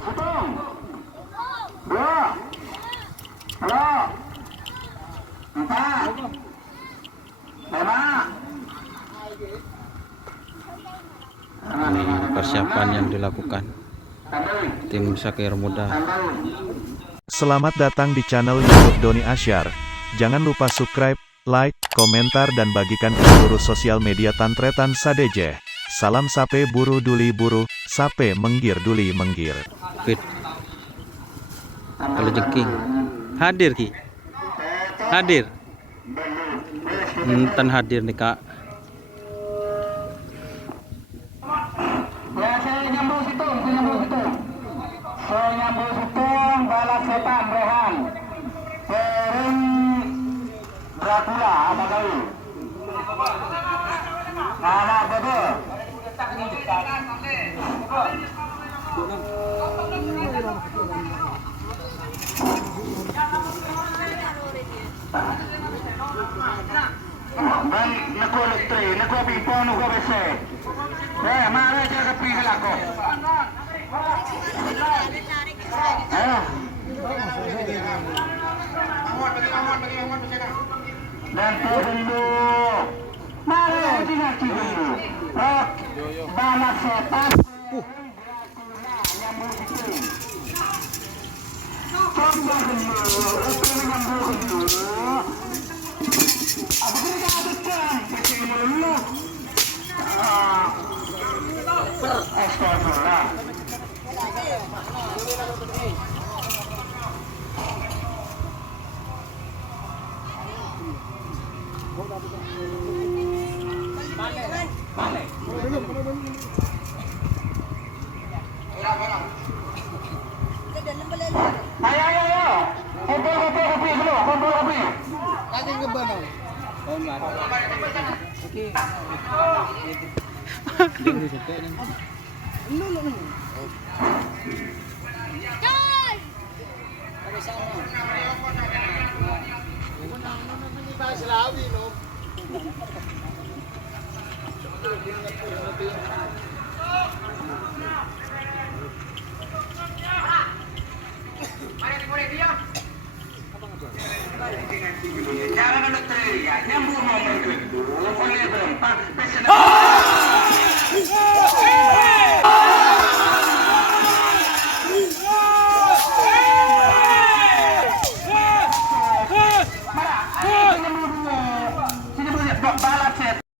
Hitung. 2. Halo. 4. 5. Ini persiapan yang dilakukan tim Sakir Muda. Selamat datang di channel YouTube Doni Asyar. Jangan lupa subscribe, like, komentar dan bagikan ke seluruh sosial media Tantretan Sadeje. Salam sape buru duli buru, sape menggir duli menggir. Fit. Kalau jengking. Hadir Ki. Hadir. Enten hadir nih Kak. Ya, saya nyambung situng. Saya nyambung situng, balap setan, Rehan. Sering Dracula, apa kali? Anak betul. Dan naku elektrik, naku pingpong, naku WC. Mana dia kepingin aku? Dan dulu. Mana dia dulu? Balap setan. Coba dulu, nyambung dulu. Apa kita adukan? Kecil dulu. Astagfirullah. Ayo. Kumpul kopi dulu, kumpul kopi. Lagi ngebanang. Tahun lalu. Oke. Ding suka nih. No. Joy. Ada sana. Ini bahasa Lawi no. Jangan elektrik ya, nyambung nomor kedua, oleh berempat.